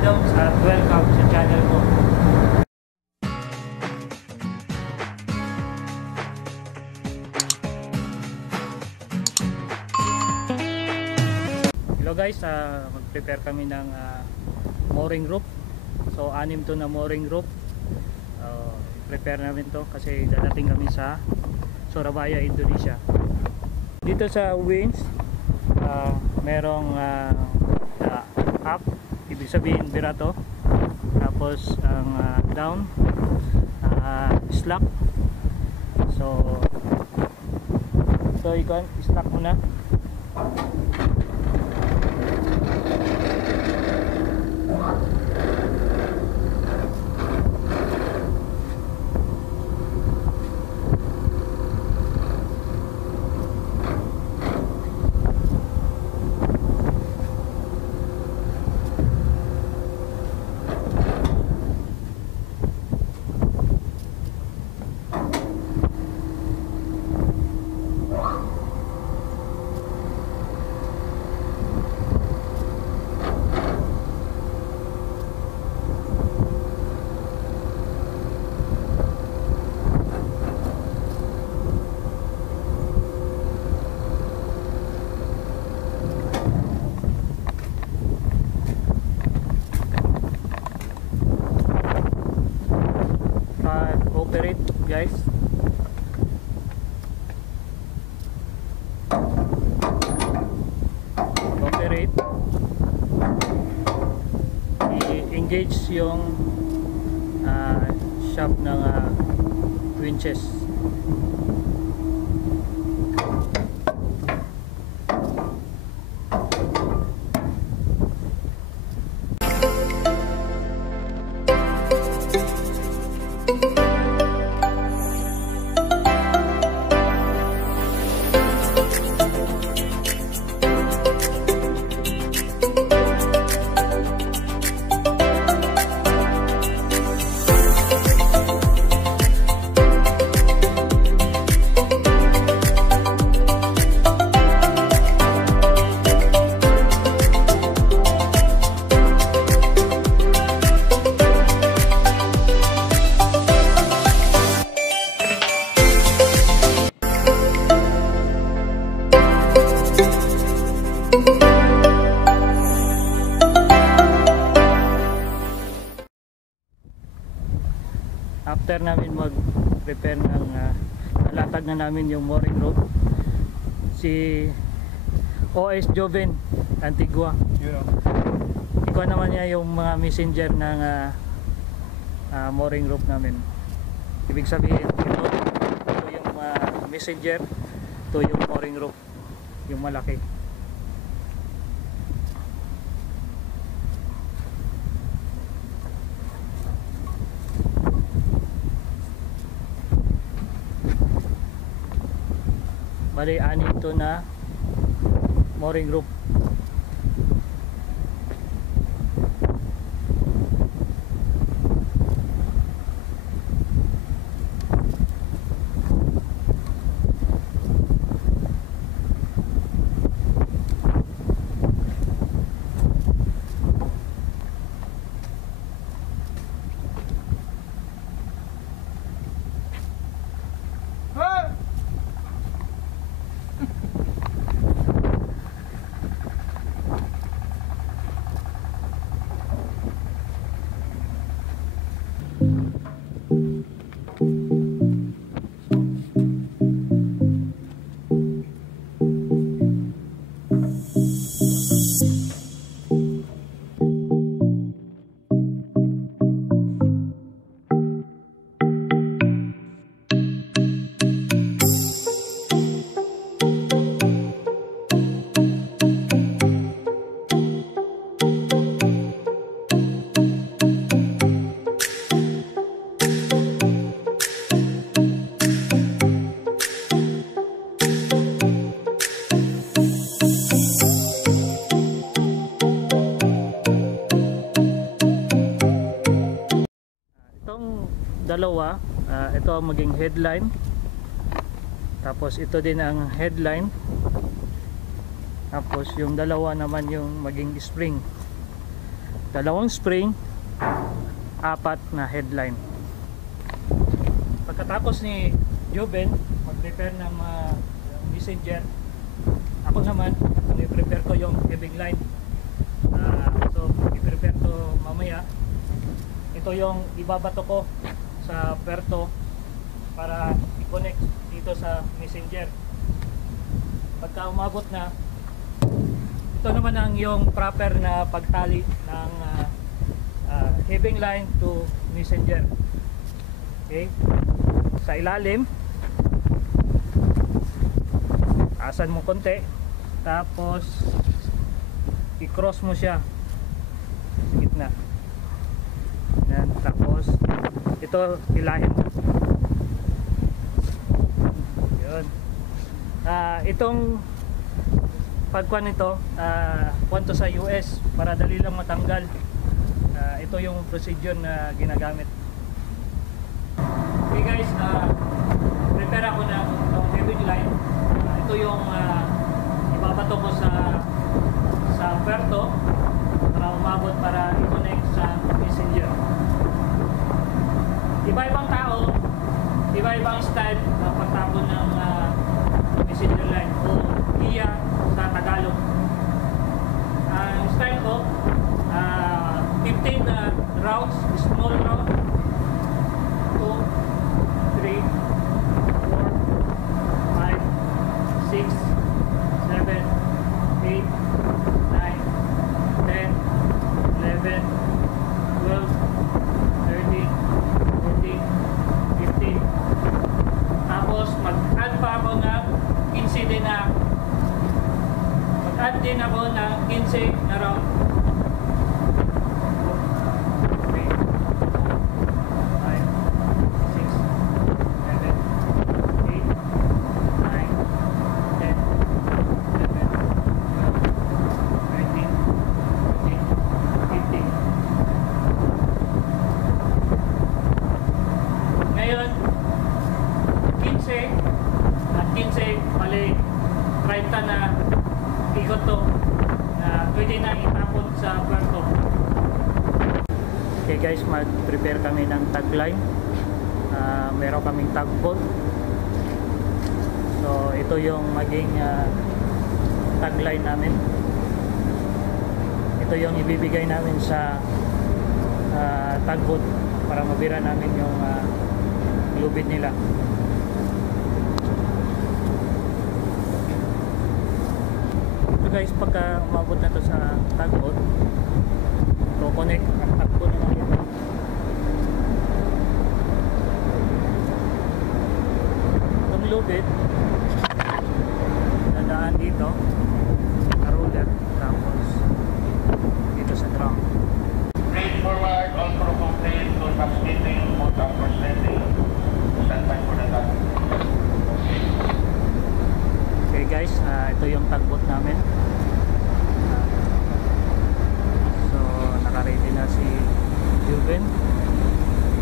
Jones at welcome sa channel ko. Hello guys, mag-prepare kami ng mooring rope. So 6 to na mooring rope. Prepare namin to kasi dadating kami sa Surabaya, Indonesia. Dito sa winch merong up, ibig sabihin birato, tapos ang down slack. So ito slack muna. Operate guys. Operate. I-engage yung shaft ng winches. After namin mag-prepare ng nalatag na namin yung mooring rope, si OS Joven Antigua, ikaw naman niya yung mga messenger ng mooring rope namin. Ibig sabihin ito yung messenger, ito yung mooring rope, yung malaki. Bali, 6 to na mooring rope. Dalawa, ito ang maging headline, tapos ito din ang headline, tapos yung dalawa naman yung maging spring. dalawang spring, 4 na headline. Pagkatapos ni Joven mag-prepare ng messenger, ako naman i-prepare ko yung heaving line. So i-prepare to mamaya. Ito yung ibabato ko sa perto para i-connect dito sa messenger. Pagka umabot na, ito naman ang yung proper na pagtali ng heaving line to messenger. Okay, sa ilalim asan mo konti, tapos i-cross mo siya sa gitna. Yan, tapos ito hilahin mo. Yun. Itong pagkuhan nito, punto sa US para dali lang matanggal. Ito yung procedure na ginagamit. Okay guys, prepare ako ng heaving line. Ito yung ibabato ko sa perto para umabot, para i-connect sa messenger. Iba-ibang tao, iba-ibang style ng pagtapon ng messenger line o iya sa Tagalog. Ang style ko, 15 rounds, small round, 2, 3, 4, 5, 6, 7, 8, 9, 10, 11, 12, 13, 14, 15. Tapos mag-add pa ako ng 15 din na mag-add din ako ng 15 na round. 30 na ikot to na pwede na itapon sa kwarto. Okay guys, mag-prepare kami ng tagline. Meron kaming tagboat. So ito yung maging tagline namin. Ito yung ibibigay namin sa tagboat para mabira namin yung lubid nila. Guys, pagka umabot na to sa tagboat, so connect ang tagboat na ito. Itong lubid nadaan dito sa roller, tapos dito sa drum. Straight forward, all crew complete, no top skating, no top first landing. Stand by for the top. Okay guys, ito yung tagboat namin. So naka-ready na si Juven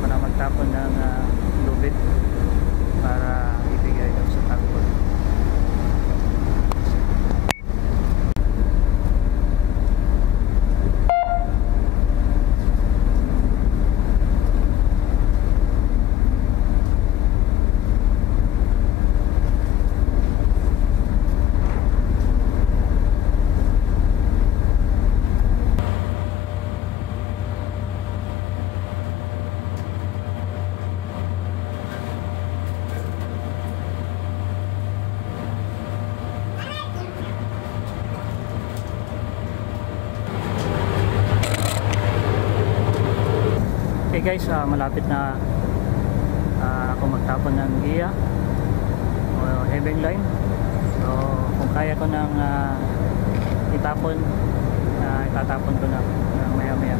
para magtapon ng lubid para ibigay daw sa tagboat. Okay guys, malapit na ako magtapon ng giya o heaving line. So kung kaya ko nang itapon, itatapon ko na maya maya.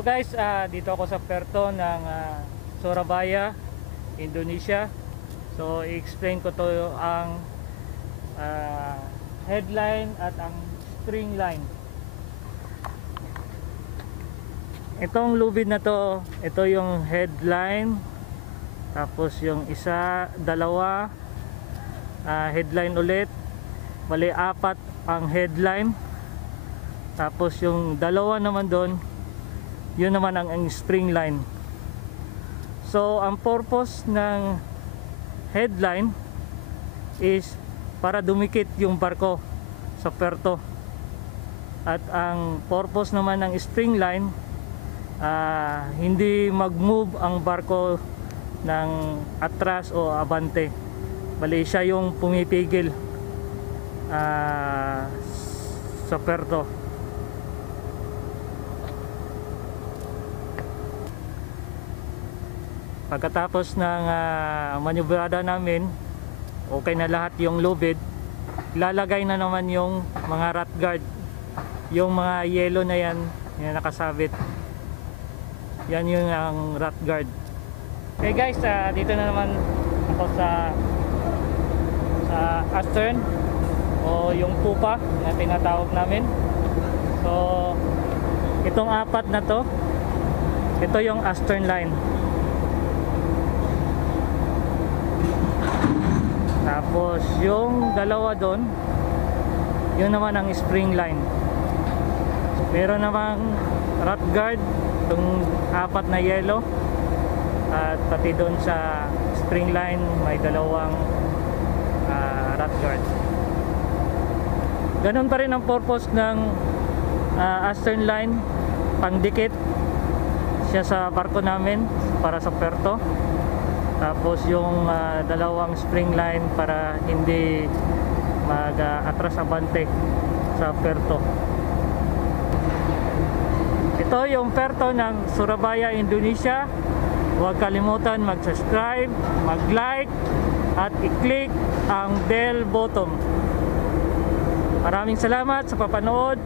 Hello guys, dito ako sa Puerto ng Surabaya, Indonesia. So i-explain ko to ang headline at ang string line. Itong lubid na to, ito yung headline. Tapos yung isa, dalawa, headline ulit. Bali, 4 ang headline. Tapos yung dalawa naman doon, yun naman ang string line. So ang purpose ng headline is para dumikit yung barko sa puerto. At ang purpose naman ng string line, hindi mag-move ang barko ng atras o abante. Bali, siya yung pumipigil sa puerto. Pagkatapos ng manubrada namin, okay na lahat yung lubid, ilalagay na naman yung mga rat guard. Yung mga yellow na yan, yung nakasabit. Yan yung ang rat guard. Okay guys, dito na naman ako sa astern o yung pupa na tinatawag namin. So itong 4 na to, ito yung astern line. Tapos yung dalawa doon, yun naman ang spring line. Meron namang rat guard, itong 4 na yellow. At pati doon sa spring line may dalawang rat guard. Ganun pa rin ang purpose ng astern line, pandikit siya sa barko namin para sa puerto. Tapos yung dalawang spring line para hindi mag-atras abante sa puerto. Ito yung puerto ng Surabaya, Indonesia. Huwag kalimutan mag-subscribe, mag-like at i-click ang bell button. Maraming salamat sa papanood.